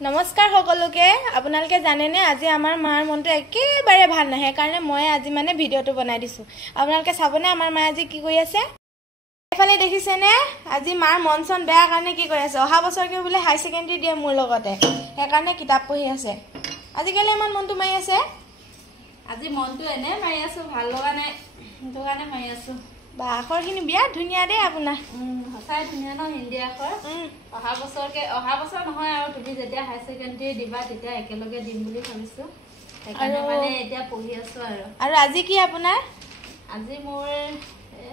নমস্কাৰ সকলোকে আপোনালোকে জানেনে আজি আমাৰ মাৰ মনটো একেবাৰে ভাল নহয় কাৰণে মই আজি মানে ভিডিওটো বনাই দিছো আপোনালোকে চাবনে আমাৰ মা আজি কি কৰি আছে এফালে দেখিছেনে আজি মাৰ মনচন বেয়া কাৰণে কি কৰি আছে অহা বছৰকে বোলে হাই সেকেন্ডাৰী দিয়ে মোৰ লগতে সেই কাৰণে কিতাপ পঢ়ি আছে আজি কেলে ইমান মনটো মাৰি আছে আজি মনটো এনে মাৰি আছো ভাল লগা নাই সেইটো কাৰণে মাৰি আছো বা আখৰখিনি বিয়া ধুনীয়া দে আপোনাৰ হসাই ধুনীয়া ন হিন্দী আখৰ অহা বছৰ নহয় আৰু তুমি যেতিয়া হাই সেকেন্ডাৰী দিবা তেতিয়া একেলগে দিম বুলি ভাবিছো সেইকাৰণে মানে এতিয়া পঢ়ি আছো আৰু আজি কি আপোনাৰ আজি মোৰ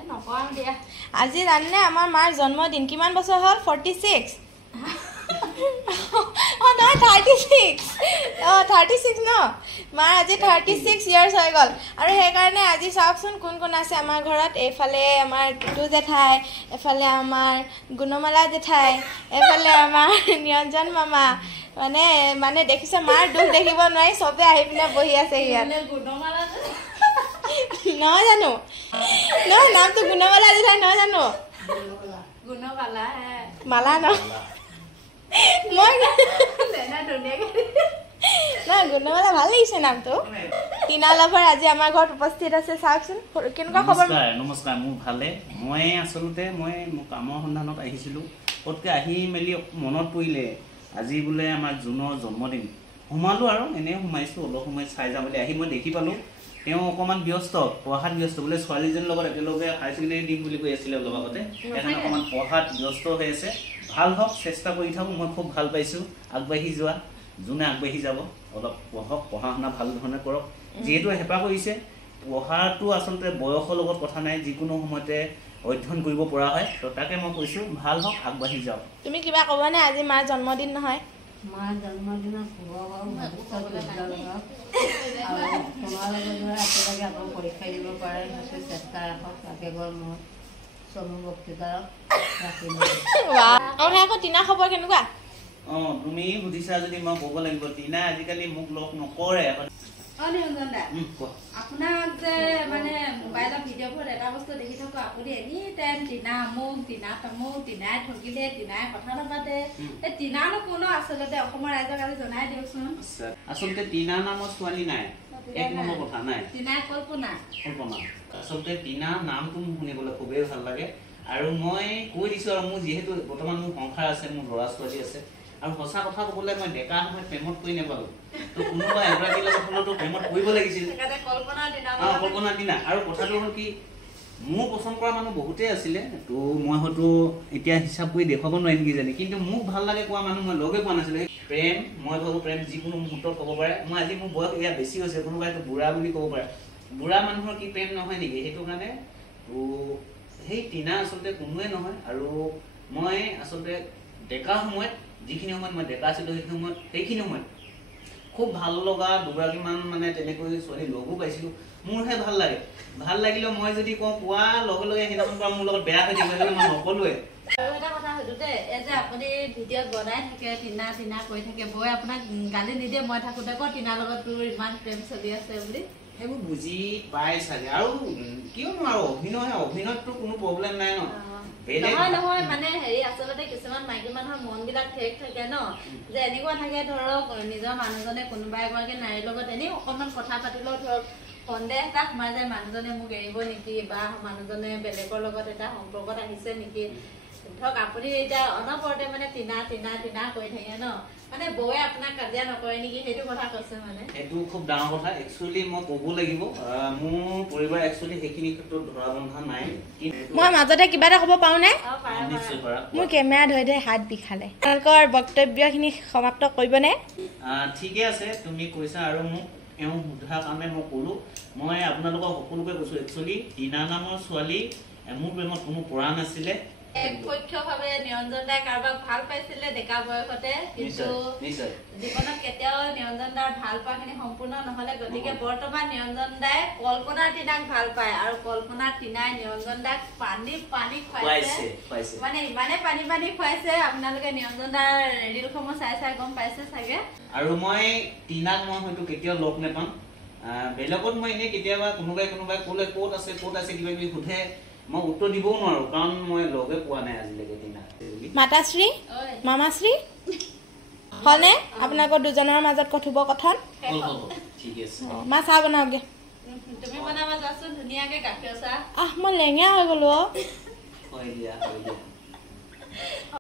নকওঁ দিয়া আজি জাননে আমাৰ মাৰ জন্মদিন কিমান বছৰ হ'ল 46 Oh no 36 Oh 36 no মাৰ আজি 36 years হৈ গল আৰু সেই কাৰণে আজি চাওকচোন কোন কোন আছে আমাৰ ঘৰত এফালে আমাৰ টুটু জেঠাই এফালে আমাৰ গুণমালা জেঠাই এফালে আমাৰ নিৰঞ্জন মামা মানে দেখিছে মাৰ দুখ দেখিব নোৱাৰি সবে আহি পিনে বহি আছে ইয়াত গুণমালা নহয় জানো নহয় নামটো গুণমালা জেঠাই নহয় জানো গুণমালা মালা ন মই না গুণমালা ভাল লাগিছে নামটো টিনা লাভাৰ আজি আমাৰ ঘৰত উপস্থিত আছে চাওকচোন কেনেকুৱা খবৰ নমস্কাৰ মোৰ ভালে মই আসলতে মোৰ কামৰ সন্ধানত আহিছিলো কতকে আহি মেলি মনত পৰিলে আজি বোলে আমাৰ জুনৰ জন্মদিন সোমালো আৰু এনে সোমাইছো অলপ সময় চাই যাম বুলি আহি মই দেখি পালো তেওঁ অকমান ব্যস্ত পঢ়াত ব্যস্ত বোলে ছোৱালীজনীৰ লগত একেলগে হাই সেকেন্ডাৰী দিম বুলি কৈ আছিলে অলপ আগতে সেইকাৰণে অকমান পঢ়াত ব্যস্ত হৈ আছে ভাল হওক চেষ্টা কৰি থাকো মই খুব ভাল পাইছো আগবাঢ়ি যোৱা যোনে আগবাঢ়ি যাব অলপ পঢ়ক পঢ়া শুনা ভাল ধৰণে কৰক যেহেতু হেঁপাহ কৰিছে পঢ়াটো আচলতে বয়সৰ লগত কথা নাই যিকোনো সময়তে অধ্যয়ন কৰিব পৰা হয় তো তাকে মই কৈছো ভাল হওক আগবাঢ়ি যাওক তুমি কিবা ক'বানে আজি মাৰ জন্মদিন নহয় মাৰ জন্মদিনত আকৌ পৰীক্ষা দিব পাৰে চেষ্টা ৰাখক তাকে গ'ল মই চমু বক্তৃতা আকৌ টিনা খবৰ কেনেকুৱা তুমি সুধিছা যদি মই ক'ব লাগিব টিনা আজিকালি মোক লগ নকৰে নিৰঞ্জন দা আপোনাক যে মানে মোবাইলৰ ভিডিঅ'বোৰত এটা বস্তু দেখি থাকো আপুনি এনি টাইম টিনা আমুক টিনা তামুক টিনাই ঠগিলে টিনাই কথা নাপাতে এই টিনানো কোনো আচলতে অসমৰ ৰাইজক আজি জনাই দিয়কচোন আচলতে টিনা নামৰ ছোৱালী নাই এক নম্বৰ কথা নাই টিনাই কল্পনা আচলতে টিনা নামটো মোক শুনিবলৈ খুবেই ভাল লাগে আৰু মই কৈ দিছো আৰু মোৰ যিহেতু বৰ্তমান মোৰ সংসাৰ আছে মোৰ ল'ৰা ছোৱালী আছে আৰু সঁচা কথা ক'বলৈ মই ডেকা সময়ত প্ৰেমত কৰি নাপালো তো কোনোবা এগৰাকীৰ লগত হ'লেতো প্ৰেমত কৰিব লাগিছিল কল্পনা টিনা আৰু কথাটো হ'ল কি মোৰ পচন্দ কৰা মানুহ বহুতেই আছিলে তো মই হয়তো এতিয়া হিচাপ কৰি দেখুৱাব নোৱাৰিম কিজানি কিন্তু মোক ভাল লাগে কোৱা মানুহ মই লগে পোৱা নাছিলো প্ৰেম মই ভাবো প্ৰেম যিকোনো মুহূৰ্তত হ'ব পাৰে মই আজি মোৰ বয়স এয়া বেছি হৈছে কোনোবাই বুঢ়া বুলি ক'ব পাৰে বুঢ়া মানুহৰ কি প্ৰেম নহয় নেকি সেইটো কাৰণে তো সেই টিনা আচলতে কোনোৱে নহয় আৰু মই আচলতে ডেকা সময়ত যিখিনি সময়ত মই ডেকা আছিলো সেইখিনি সময়ত খুব ভাল লগা দুগৰাকীমান মানে তেনেকৈ ছোৱালী লগো পাইছিলো মোৰহে ভাল লাগিলে মই যদি কওঁ পোৱা লগে লগে সেইদিনাখন পৰা মোৰ লগত বেয়া হৈ থাকিলে মই নকলোৱে এটা কথা সুধো দে এই যে আপুনি ভিডিঅ'ত বনাই থাকে টিনা কৈ থাকে বৈ আপোনাক গালি নিদিয়ে মই থাকোতে ক টিনাৰ লগত তোৰ ইমান প্ৰেম চলি আছে বুলি সেইবোৰ বুজি পাই চাগে আৰু কিয়নো আৰু অভিনয়ততো কোনো প্ৰব্লেম নাই ন নহয় মানে হেৰি আচলতে কিছুমান মাইকী মানুহৰ মন বিলাক ঠেক থাকে ন যে এনেকুৱা থাকে ধৰক নিজৰ মানুহজনে কোনোবা এগৰাকী নাৰীৰ লগত এনেই অকণমান কথা পাতিলেও ধৰক সন্দেহ এটা সোমাই যায় মানুহজনে মোক এৰিব নেকি বা মানুহজনে বেলেগৰ লগত এটা সম্পৰ্কত আহিছে নেকি ধৰক আপুনি এতিয়া অনবৰতে মানে টিনা কৈ থাকে ন মানে বৌয়ে আপোনাক কাজিয়া নকৰে নেকি সেইটো কথা কৈছে মানে এইটো খুব ডাঙৰ কথা একচুৱেলি মই ক'ব লাগিব মোৰ পৰিবাৰ একচুৱেলি সেইখিনি ক্ষেত্ৰত ধৰা বন্ধা নাই মই মাজতে কিবা এটা ক'ব পাৰোঁনে নিশ্চয় পাৰা মোৰ কেমেৰা ধৰি হাত বিষালে আপোনালোকৰ বক্তব্যখিনি সমাপ্ত কৰিবনে ঠিকে আছে তুমি কৈছা আৰু মোক এওঁ সোধাৰ কাৰণে মই ক'লো মই আপোনালোকক সকলোকে কৈছো একচুৱেলি টিনা নামৰ ছোৱালী মোৰ প্ৰেমত কোনো পৰা নাছিলে পক্ষভাৱে নিৰঞ্জন দাই কাৰোবাক ভাল পাইছিলে ডেকা বয়সতে কিন্তু জীৱনত কেতিয়াও নিৰঞ্জন দাৰ ভাল পোৱাখিনি সম্পূৰ্ণ নহলে গতিকে বৰ্তমান নিৰঞ্জন দাই কল্পনাৰ টিনাক ভাল পায় আৰু কল্পনাৰ টিনাই নিৰঞ্জন দাক পানী খুৱাইছে মানে ইমানে পানী খুৱাইছে আপোনালোকে নিৰঞ্জন দাৰ ৰিলসমূহ চাই গম পাইছে চাগে আৰু মই টিনাক মই হয়তো কেতিয়াও লগ নাপাম বেলেগত মই এনেই কেতিয়াবা কোনোবাই ক'লে ক'ত আছে কিবা কিবি সোধে মই উত্তৰ দিবও নোৱাৰো কাৰণ মই লগে পোৱা নাই আজিলৈকে টিনা মাতাশ্ৰী মামাশ্ৰী হয়নে আপোনালোকৰ দুজনৰ মাজত কথোপকথন হ'ব ঠিক আছে মা চাহ বনাওঁগে তুমি বনাবা যাচোন ধুনীয়াকে গাখীৰ চাহ মই লেঙীয়া হৈ গলো হয় দিয়া